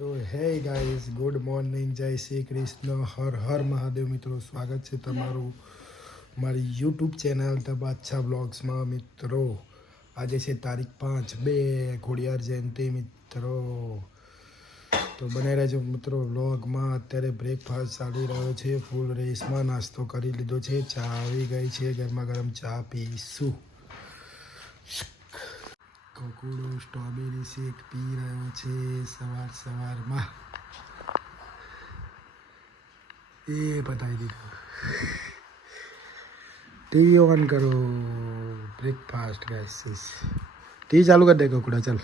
તો hey guys good morning, જય શ્રી કૃષ્ણ, હર હર મહાદેવ. મિત્રો સ્વાગત છે તમારું મારી યુટ્યુબ ચેનલ ધ બાદશાહ બ્લોગ્સમાં. મિત્રો આજે છે તારીખ 5/2 ખોડિયાર જયંતિ. મિત્રો તો બને રહેજો મિત્રો વ્લોગમાં. અત્યારે બ્રેકફાસ્ટ ચાલી રહ્યો છે ફૂલ રેસમાં. નાસ્તો કરી લીધો છે, ચા આવી ગઈ છે, ગરમા ગરમ ચા પીશું. કોકુડો સ્ટ્રોબેરી શેક પી રહ્યો છે સવારમાં. એ બતાવી દીધું. ટીવી ઓન કરો. Breakfast guys. ટીવી ચાલુ કરી દે કોકુડા. ચાલ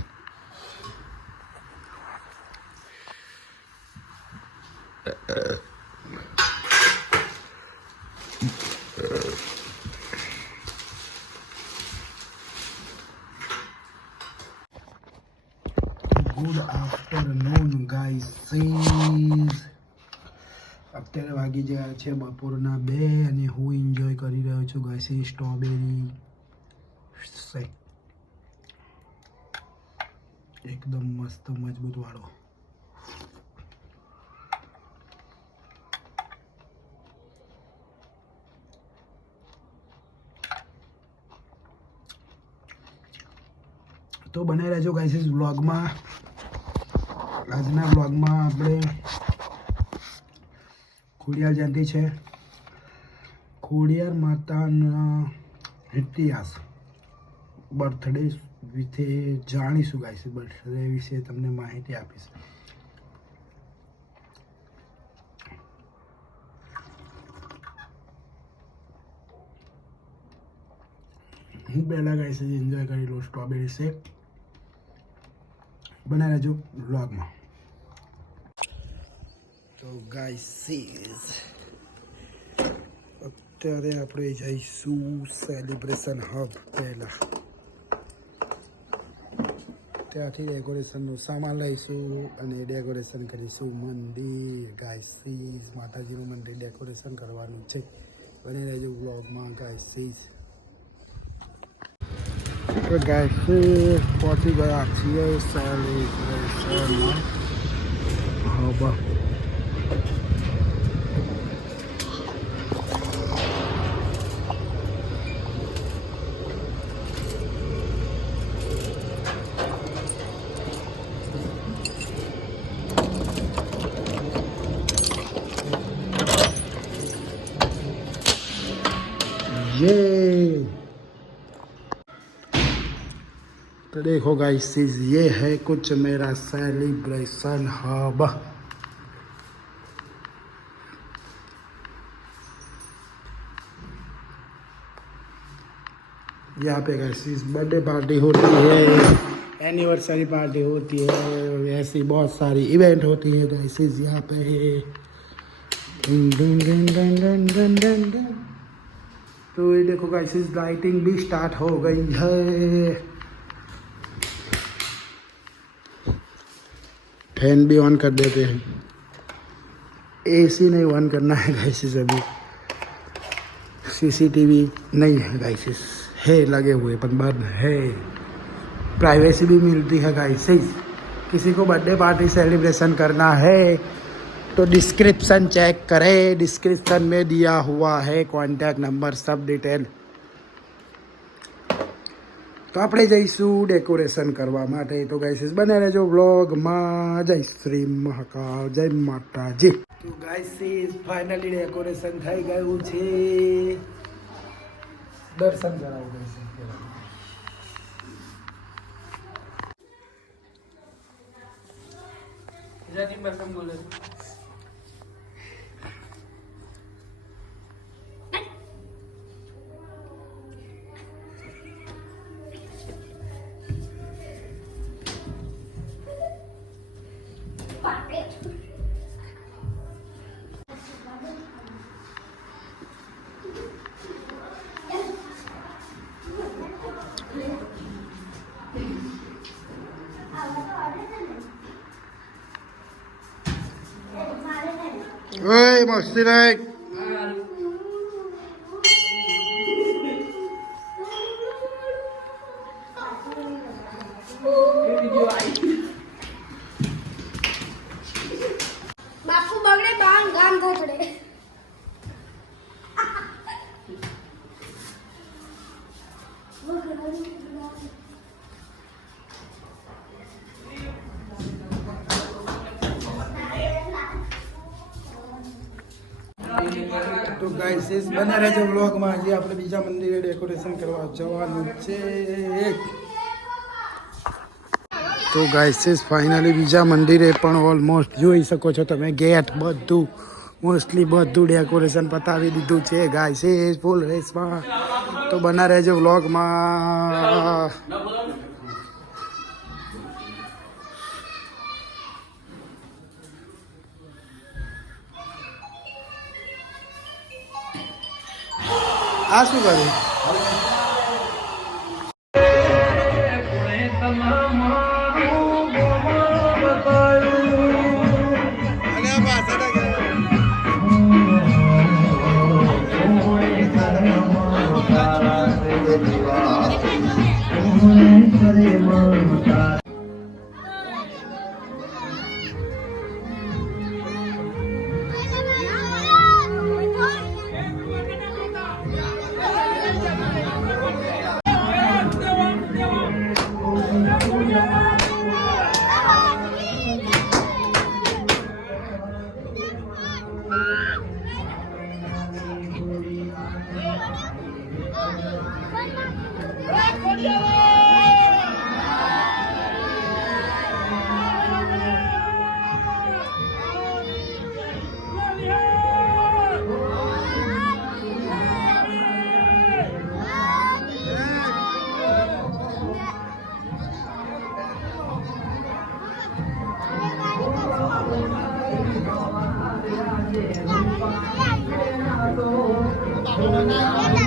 ગુડ આફ્ટરનૂન ગાઈસ. અત્યારે વાગી ગયા છે બપોરના 2 અને હું એન્જોય કરી રહ્યો છું ગાઈસ સ્ટ્રોબેરી શેક. એકદમ મસ્ત મજબૂત વાળો. તો બને રહેજો ગાઈસ વ્લોગમાં. આજના વ્લોગમાં આપણે ખોડિયાર જયંતિ છે, ખોડિયાર માતાના ઇતિહાસ, બર્થડે વિશે જાણીશું ગાઈસ. બર્થડે વિશે તમને માહિતી આપીશ. હું પહેલાં ગાઈસ એન્જોય કરી લઉં સ્ટ્રોબેરી શેક. બના રહેજો વ્લોગમાં. તો ગાઈસ અત્યારે આપણે જઈશું સેલિબ્રેશન હબ. પહેલાં ત્યાંથી ડેકોરેશનનું સામાન લઈશું અને ડેકોરેશન કરીશું મંદિર. ગાઈસ માતાજીનું મંદિર ડેકોરેશન કરવાનું છે. બને રહેજો વ્લોગમાં ગાઈસ. તો ગાઈસ પહોંચી ગયા છીએ સેલિબ્રેશનમાં હબ. ये तो देखो गाइस ये है कुछ मेरा सेलिब्रेशन हब. यहाँ पे गाइस बर्थडे पार्टी होती है, एनिवर्सरी पार्टी होती है, ऐसी बहुत सारी इवेंट होती है गाइस यहाँ पे. Done done done done done done done done. तो ये देखो गाइस लाइटिंग भी स्टार्ट हो गई है. फैन भी ऑन कर देते हैं. एसी नहीं ऑन करना है गाइस अभी. सीसीटीवी नहीं है गाइस, है लगे हुए पर बंद है. प्राइवेसी भी मिलती है गाइस. किसी को बर्थडे पार्टी सेलिब्रेशन करना है तो डिस्क्रिप्शन चेक करें. डिस्क्रिप्शन में दिया हुआ है कॉन्टैक्ट नंबर, सब डिटेल. તો આપણે જઈશું ડેકોરેશન કરવા માટે. તો ગાઈસ બને રહેજો વ્લોગમાં. જય શ્રી મહાકાલ, જય માતાજી. તો ગાઈસ ફાઇનલી ડેકોરેશન થઈ ગયું છે. દર્શન કરાવો ગાઈસ. જાતી બરકમ બોલે. ઓય મસ્તી નહીં. તો ગાઈસ બના રહેજો વ્લોગમાં. હજી આપણે બીજા મંદિરે ડેકોરેશન કરવા જવાનું છે. તો ગાઈસ ફાઇનલી બીજા મંદિરે પણ ઓલમોસ્ટ જોઈ શકો છો તમે ગેટ બધું મોસ્ટલી બધું ડેકોરેશન પતાવી દીધું છે ગાઈસ ફૂલ રેસમાં. તો બના રહેજો વ્લોગમાં. આ શું કર્યું? Hãy subscribe cho kênh Ghiền Mì Gõ để không bỏ lỡ những video hấp dẫn.